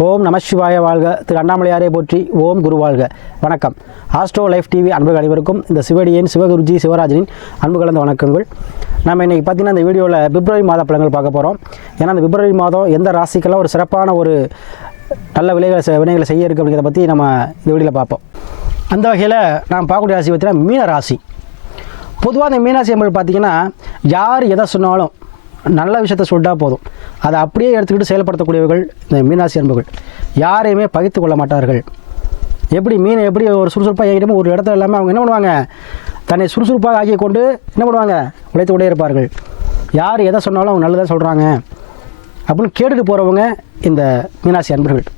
ஓம் நமசிவாய வாழ்க. திரு அண்ணாமலையாரே போற்றி ஓம் குரு வாழ்க. வணக்கம். ஆஸ்ட்ரோ லைஃப் டிவி அன்புகள் அனைவருக்கும் இந்த சிவடியின் சிவகுருஜி சிவராஜனின் அன்பு கலந்த வணக்கங்கள். நம்ம இன்றைக்கி பார்த்தீங்கன்னா இந்த வீடியோவில் பிப்ரவரி மாத பழங்கள் பார்க்க போகிறோம் ஏன்னா இந்த பிப்ரவரி மாதம் எந்த ராசிக்கெல்லாம் ஒரு சிறப்பான ஒரு நல்ல விலைகளை செ- வினைகளை செய்ய இருக்குது அப்படிங்கிறத பற்றி நம்ம இந்த வீடியோவில் பார்ப்போம். அந்த வகையில் நான் பார்க்கக்கூடிய ராசி பார்த்தீங்கன்னா மீன ராசி பொதுவாக இந்த மீனாசி என்பது பார்த்தீங்கன்னா யார் எதை சொன்னாலும் நல்ல விஷயத்த சொல்லிட்டா போதும். அதை அப்படியே எடுத்துக்கிட்டு செயல்படுத்தக்கூடியவர்கள் இந்த மீனாசி அன்புகள். யாரையுமே பகித்து கொள்ள மாட்டார்கள். எப்படி மீன் எப்படி ஒரு சுறுசுறுப்பாக ஏகிட்டமோ ஒரு இடத்துல இல்லாமல் அவங்க என்ன பண்ணுவாங்க? தன்னை சுறுசுறுப்பாக ஆக்கி கொண்டு என்ன பண்ணுவாங்க? உழைத்து கொண்டே இருப்பார்கள். யார் எதை சொன்னாலும் அவங்க நல்லதாக சொல்கிறாங்க அப்படின்னு கேட்டுட்டு போகிறவங்க இந்த மீனாசி அன்பர்கள்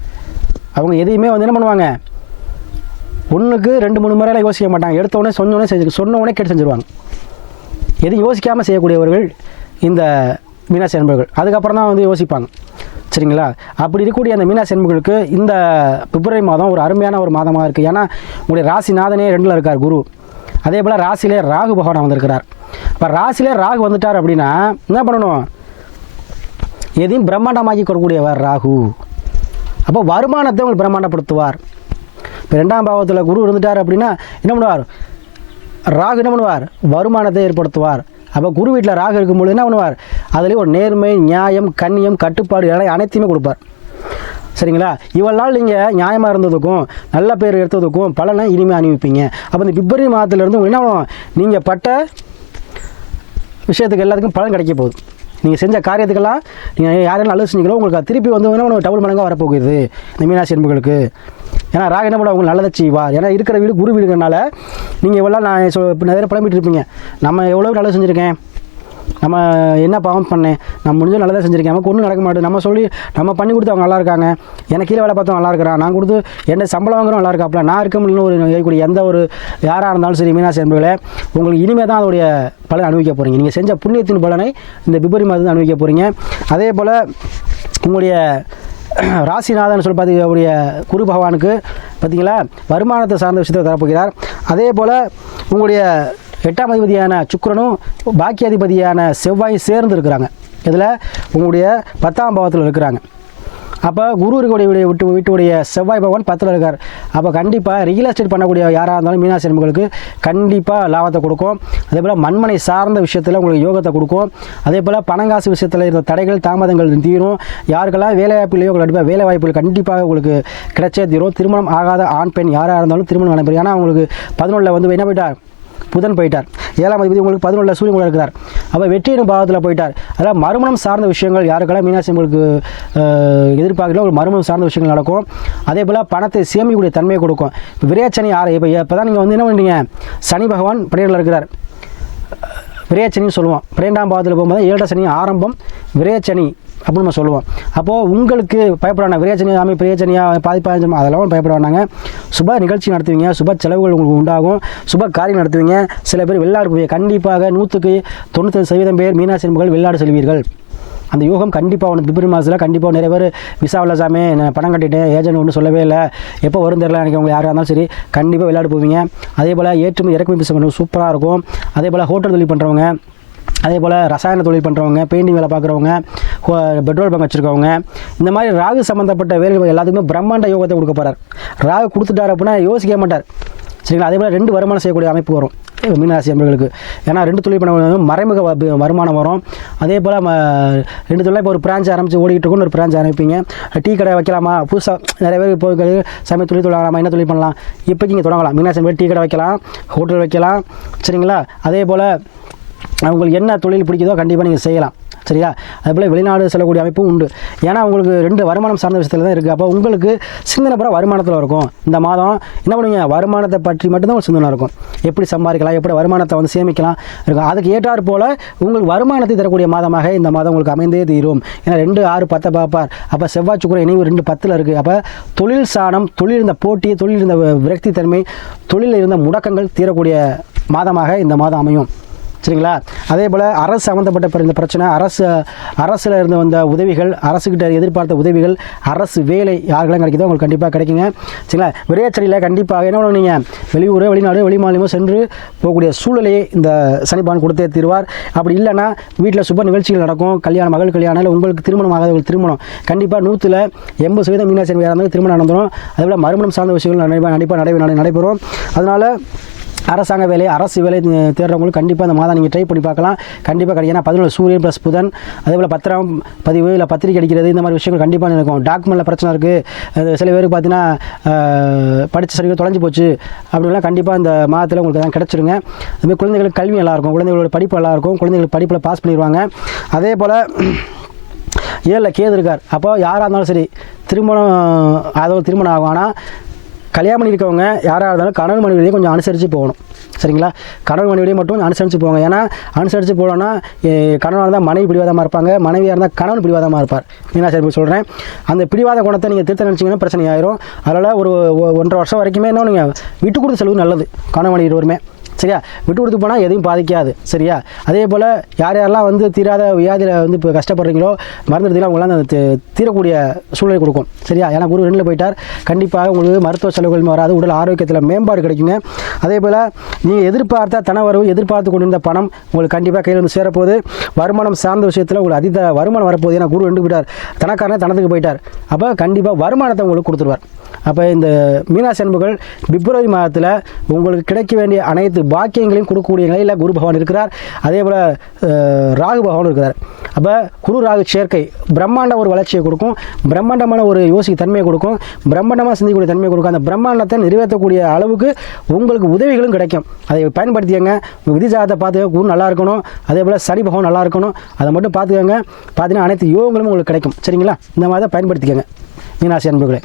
அவங்க எதையுமே வந்து என்ன பண்ணுவாங்க? ஒன்றுக்கு ரெண்டு மூணு முறையெல்லாம் யோசிக்க மாட்டாங்க. எடுத்த சொன்னோடனே செஞ்சு சொன்ன உடனே கேட்டு செஞ்சுருவாங்க. எதுவும் யோசிக்காமல் செய்யக்கூடியவர்கள் இந்த மீனாசி அன்பர்கள். அதுக்கப்புறம் தான் வந்து யோசிப்பாங்க. சரிங்களா? அப்படி இருக்கக்கூடிய அந்த மீனாசி அன்பர்களுக்கு இந்த பிப்ரவரி மாதம் ஒரு அருமையான ஒரு மாதமாக இருக்குது ஏன்னா உங்களுடைய ராசிநாதனே ரெண்டில் இருக்கார் குரு. அதே போல் ராசியிலே ராகு பகவான் வந்திருக்கிறார். இப்போ ராசியிலே ராகு வந்துட்டார் அப்படின்னா என்ன பண்ணணும்? எதையும் பிரம்மாண்டமாக்கி கொடுக்கக்கூடியவர் ராகு. அப்போ வருமானத்தை உங்களுக்கு பிரம்மாண்டப்படுத்துவார். இப்போ ரெண்டாம் பாவத்தில் குரு இருந்துட்டார் அப்படின்னா என்ன பண்ணுவார்? ராகு என்ன பண்ணுவார்? வருமானத்தை ஏற்படுத்துவார். அப்போ குரு வீட்டில் ராகு இருக்கும்பொழுது என்ன பண்ணுவார்? அதுலேயும் ஒரு நேர்மை நியாயம் கண்ணியம் கட்டுப்பாடு எல்லாம் அனைத்தையுமே கொடுப்பார். சரிங்களா? இவ்வளோ நாள் நீங்கள் நியாயமாக இருந்ததுக்கும் நல்ல பேர் எடுத்ததுக்கும் பலனை இனிமையாக அனுபவிப்பீங்க அப்போ இந்த பிப்ரவரி மாதத்துலேருந்து என்ன பண்ணுவோம் நீங்கள் பட்ட விஷயத்துக்கு எல்லாத்துக்கும் பலன் கிடைக்க போகுது. நீங்கள் செஞ்ச காரியத்துக்கெல்லாம் நீங்கள் யாரெல்லாம் நல்லது செஞ்சீங்களோ உங்களுக்கு திருப்பி வந்து உங்களுக்கு டபுள் மடங்காக வரப்போகுது இந்த மீனாசி என்பர்களுக்கு ஏன்னா ராக என்ன பண்ண உங்களுக்கு நல்லதை செய்வார். ஏன்னா இருக்கிற வீடு குரு வீடுங்கிறனால நீங்கள் எவ்வளோ நான் சொ இப்போ நிறைய புலம்பிட்டு இருப்பீங்க. நம்ம எவ்வளோ நல்லது செஞ்சுருக்கேன்? நம்ம என்ன பாவம் பண்ணேன் நான் முடிஞ்ச நல்லதாக செஞ்சுருக்கேன். நமக்கு ஒன்றும் நடக்க மாட்டேது நம்ம சொல்லி நம்ம பண்ணி கொடுத்து அவங்க நல்லா இருக்காங்க. எனக்கு கீழே வேலை பார்த்தவங்க நல்லா இருக்கிறான் நான் கொடுத்து என்ன சம்பளம் வாங்குறோம் நல்லா இருக்காப்ல நான் இருக்க முடியல ஒரு இருக்கக்கூடிய எந்த ஒரு யாராக இருந்தாலும் சரி மீனாசி என்பர்களே உங்களுக்கு இனிமேல் தான் அதோடைய பலன் அனுபவிக்க போகிறீங்க நீங்கள் செஞ்ச புண்ணியத்தின் பலனை இந்த பிப்ரவரி மாதம் அனுபவிக்க போகிறீங்க அதே போல் உங்களுடைய ராசிநாதன் சொல்லி பார்த்தீங்க குரு பகவானுக்கு பார்த்தீங்களா வருமானத்தை சார்ந்த விஷயத்தை தரப்போகிறார். அதே போல் உங்களுடைய எட்டாம் அதிபதியான சுக்கிரனும் பாக்கியாதிபதியான செவ்வாயும் சேர்ந்து இருக்கிறாங்க இதில் உங்களுடைய பத்தாம் பாவத்தில் இருக்கிறாங்க. அப்போ குரு இருக்கக்கூடிய வீட்டு விட்டு வீட்டுடைய செவ்வாய் பகவான் பத்தில் இருக்கார். அப்போ கண்டிப்பாக ரியல் எஸ்டேட் பண்ணக்கூடிய யாராக இருந்தாலும் மீனாசி நண்பர்களுக்கு கண்டிப்பாக லாபத்தை கொடுக்கும். அதே போல் மண்மனை சார்ந்த விஷயத்தில் உங்களுக்கு யோகத்தை கொடுக்கும். அதே போல் பணங்காசு விஷயத்தில் இருந்த தடைகள் தாமதங்கள் தீரும். யாருக்கெல்லாம் வேலைவாய்ப்புலையோ கண்டிப்பாக வேலை வாய்ப்புகள் கண்டிப்பாக உங்களுக்கு கிடைச்சே தீரும். திருமணம் ஆகாத ஆண் பெண் யாராக இருந்தாலும் திருமணம் நடைபெறும் ஏன்னா உங்களுக்கு பதினொன்றில் வந்து என்ன போயிட்டார் புதன் போயிட்டார். ஏழாம் அதிபதி உங்களுக்கு பதினொன்றில் சூரியன் கூட இருக்கிறார். அப்போ வெற்றியின் பாகத்தில் போயிட்டார். அதாவது மறுமணம் சார்ந்த விஷயங்கள் யாருக்கெல்லாம் மீனாட்சி உங்களுக்கு எதிர்பார்க்கலாம் ஒரு மறுமணம் சார்ந்த விஷயங்கள் நடக்கும். அதே போல் பணத்தை சேமிக்கக்கூடிய தன்மையை கொடுக்கும். இப்போ விரையாச்சனி ஆறு இப்போ இப்போ தான் நீங்கள் வந்து என்ன பண்ணுறீங்க சனி பகவான் பிரேரில் இருக்கிறார். விரையச்சனின்னு சொல்லுவோம். பிரேண்டாம் பாவத்தில் போகும்போது ஏழரை சனி ஆரம்பம். விரையச்சனி அப்படின்னு நம்ம சொல்லுவோம். அப்போது உங்களுக்கு பயப்படாங்க வேண்டாம் சாமி பிரியச்சனையாக பாதிப்பாஞ்சமா அதெல்லாம் பயப்பட வேண்டாங்க சுப நிகழ்ச்சி நடத்துவீங்க. சுப செலவுகள் உங்களுக்கு உண்டாகும். சுப காரியம் நடத்துவீங்க. சில பேர் வெளிநாடு போவீங்க கண்டிப்பாக நூற்றுக்கு தொண்ணூற்றி சதவீதம் பேர் மீனாட்சி என்பர்கள் வெளிநாடு செல்வீர்கள். அந்த யோகம் கண்டிப்பாக ஒன்று பிப்ரவரி மாதத்தில் கண்டிப்பாக நிறைய பேர் விசா இல்லை சாமி நான் பணம் கட்டிட்டேன் ஏஜென்ட் ஒன்றும் சொல்லவே இல்லை. எப்போ வரும் தெரியல எனக்கு அவங்க யாராக இருந்தாலும் சரி கண்டிப்பாக விளையாட போவீங்க. அதே போல் ஏற்றுமதி இறக்குமதி பிசினஸ் பண்ணுறது சூப்பராக இருக்கும். அதே போல் ஹோட்டல் தொழில் பண்ணுறவங்க அதே போல் ரசாயன தொழில் பண்ணுறவங்க பெயிண்டிங் வேலை பார்க்குறவங்க பெட்ரோல் பங்க் வச்சுருக்கவங்க இந்த மாதிரி ராகு சம்மந்தப்பட்ட வேலைகள் எல்லாத்துக்குமே பிரம்மாண்ட யோகத்தை கொடுக்க போகிறார் ராகு கொடுத்துட்டார் அப்படின்னா யோசிக்க மாட்டார். சரிங்களா? அதே போல் ரெண்டு வருமானம் செய்யக்கூடிய அமைப்பு வரும். மீனராசி அன்பர்களுக்கு. ஏன்னா ரெண்டு தொழில் பண்ண மறைமுக வருமானம் வரும். அதே போல் ரெண்டு தொழில் இப்போ ஒரு பிரான்ச் ஆரம்பித்து ஓடிக்கிட்டு இருக்கும் ஒரு பிரான்ச் ஆரம்பிப்பீங்க. டீ கடை வைக்கலாமா? புதுசாக நிறைய பேர் இப்போ இருக்கிறது சமய தொழில் தொடங்கலாமா? என்ன தொழில் பண்ணலாம்? இப்போக்கி இங்கே தொடங்கலாம். மீனாசி அன்பர்கள் டீ கடை வைக்கலாம் ஹோட்டல் வைக்கலாம். சரிங்களா? அதே போல் உங்களுக்கு என்ன தொழில் பிடிக்குதோ கண்டிப்பாக நீங்கள் செய்யலாம். சரியா? அதுபோல் வெளிநாடு செல்லக்கூடிய அமைப்பும் உண்டு. ஏன்னா உங்களுக்கு ரெண்டு வருமானம் சார்ந்த விஷயத்தில் தான் இருக்குது அப்போ உங்களுக்கு சிந்தனை பூரா வருமானத்தில் இருக்கும். இந்த மாதம் என்ன பண்ணுவீங்க? வருமானத்தை பற்றி மட்டும்தான் ஒரு சிந்தனை இருக்கும். எப்படி சம்பாதிக்கலாம்? எப்படி வருமானத்தை வந்து சேமிக்கலாம்? இருக்கும். அதுக்கு ஏற்றார் போல் உங்களுக்கு வருமானத்தை தரக்கூடிய மாதமாக இந்த மாதம் உங்களுக்கு அமைந்தே தீரும். ஏன்னா ரெண்டு ஆறு பத்தை பார்ப்பார். அப்போ செவ்வாய் சுக்கிரன் இணைவு ரெண்டு பத்தில் இருக்குது அப்போ தொழில் சாணம் தொழில் இருந்த போட்டி தொழில் இருந்த விரக்தி தன்மை தொழிலில் இருந்த முடக்கங்கள் தீரக்கூடிய மாதமாக இந்த மாதம் அமையும். சரிங்களா? அதே போல் அரசு சம்மந்தப்பட்ட இந்த பிரச்சனை அரசு அரசில் இருந்து வந்த உதவிகள் அரசுக்கிட்ட எதிர்பார்த்த உதவிகள் அரசு வேலை யாருக்கெல்லாம் கிடைக்குதோ உங்களுக்கு கண்டிப்பாக கிடைக்குங்க. சரிங்களா? விரையாச்சலியில் கண்டிப்பாக என்ன பண்ணுவோம் நீங்கள் வெளியூர் வெளிநாடு மாநிலமும் சென்று போகக்கூடிய சூழலையே இந்த சனிப்பான் கொடுத்தே தீர்வார். அப்படி இல்லைன்னா வீட்டில் சுப நிகழ்ச்சிகள் நடக்கும். கல்யாணம் மகள் கல்யாணம் இல்லை உங்களுக்கு திருமணம் ஆகாதவங்களுக்கு திருமணம். கண்டிப்பாக நூற்றில் எண்பது சதவீதம் மீனாட்சி இருந்தாலும் திருமணம் நடந்துடும் அதே போல் மறுமணம் சார்ந்த விஷயங்கள் கண்டிப்பாக நடைபெற நடைபெறும். அதனால் அரசாங்க வேலை அரசு வேலை தேடுறவங்களுக்கு கண்டிப்பாக இந்த மாதம் நீங்கள் ட்ரை பண்ணி பார்க்கலாம். கண்டிப்பாக கிடைக்கும் ஏன்னா பதினொன்று சூரியன் ப்ளஸ் புதன் அதே போல் பத்திரம் பதிவு இல்லை பத்திரிக்கை அடிக்கிறது இந்த மாதிரி விஷயங்கள் கண்டிப்பாக இருக்கும் டாக்குமெண்ட்டில் பிரச்சனை இருக்குது சில பேருக்கு பார்த்தீங்கன்னா படித்த படிச்ச தொலைஞ்சு போச்சு அப்படின்லாம் கண்டிப்பாக இந்த மாதத்தில் உங்களுக்கு தான் கிடச்சிருங்க. அதுமாதிரி குழந்தைகளுக்கு கல்வி நல்லாயிருக்கும். குழந்தைகளோட படிப்பு நல்லாயிருக்கும். குழந்தைகளுக்கு படிப்பில் பாஸ் பண்ணிடுவாங்க அதே போல் ஏழில் கேது இருக்கார். அப்போ யாராக இருந்தாலும் சரி திருமணம் அதாவது திருமணம் ஆகும். ஆனால் கல்யாணம் பண்ணியிருக்கவங்க யாராக இருந்தாலும் கணவன் மனைவியை கொஞ்சம் அனுசரித்து போகணும். சரிங்களா? கணவன் மனைவியை மட்டும் அனுசரித்து போங்க. ஏன்னா அனுசரித்து போகலன்னா கணவனாக இருந்தால் மனைவி பிடிவாதமாக இருப்பாங்க மனைவியாக இருந்தால் கணவன் பிடிவாதமாக இருப்பார். மீனாட்சி சொல்கிறேன் அந்த பிடிவாத குணத்தை நீங்கள் திருத்த நினச்சிங்கன்னா பிரச்சனை ஆயிரும் அதனால் ஒரு ஒ- ஒன்றரை வருஷம் வரைக்குமே என்ன நீங்கள் விட்டு கொடுத்து செலவு நல்லது. கணவன் மனைவி ஒருமே சரியா? விட்டு கொடுத்து போனால் எதையும் பாதிக்காது சரியா? அதே போல் யார் யாரெல்லாம் வந்து தீராத வியாதியில் வந்து இப்போ கஷ்டப்படுறீங்களோ மருந்து அவங்களாம் அந்த தீரக்கூடிய சூழ்நிலை கொடுக்கும் சரியா? ஏன்னா குரு ரெண்டில் போயிட்டார். கண்டிப்பாக உங்களுக்கு மருத்துவ செலவுகள் வராது உடல் ஆரோக்கியத்தில் மேம்பாடு கிடைக்குங்க. அதே போல் நீங்கள் எதிர்பார்த்த தனவரவு எதிர்பார்த்து கொண்டிருந்த பணம் உங்களுக்கு கண்டிப்பாக கையில் வந்து சேரப்போகுது. வருமானம் சார்ந்த விஷயத்தில் உங்களுக்கு அதிக வருமானம் வரப்போகுது. ஏன்னா குரு ரெண்டு போயிட்டார். தனக்காரனே தனத்துக்கு போயிட்டார். அப்போ கண்டிப்பாக வருமானத்தை உங்களுக்கு கொடுத்துருவார். அப்போ இந்த மீனாசி அன்புகள் பிப்ரவரி மாதத்தில் உங்களுக்கு கிடைக்க வேண்டிய அனைத்து பாக்கியங்களையும் கொடுக்கக்கூடிய நிலையில் குரு பகவான் இருக்கிறார். அதே போல் ராகு பகவான் இருக்கிறார். அப்போ குரு ராகு சேர்க்கை பிரம்மாண்ட ஒரு வளர்ச்சியை கொடுக்கும். பிரம்மாண்டமான ஒரு யோசிக்க தன்மையை கொடுக்கும். பிரம்மாண்டமாக சிந்திக்கக்கூடிய தன்மையை கொடுக்கும். அந்த பிரம்மாண்டத்தை நிறைவேற்றக்கூடிய அளவுக்கு உங்களுக்கு உதவிகளும் கிடைக்கும். அதை பயன்படுத்தியங்க உங்கள் விதி பார்த்துக்க குரு நல்லா இருக்கணும். அதே போல் சனி பகவான் நல்லா இருக்கணும். அதை மட்டும் பார்த்துக்கோங்க. பார்த்தீங்கன்னா அனைத்து யோகங்களும் உங்களுக்கு கிடைக்கும். சரிங்களா? இந்த மாதிரி தான் பயன்படுத்திக்கோங்க. மீனாசி அன்புகளே.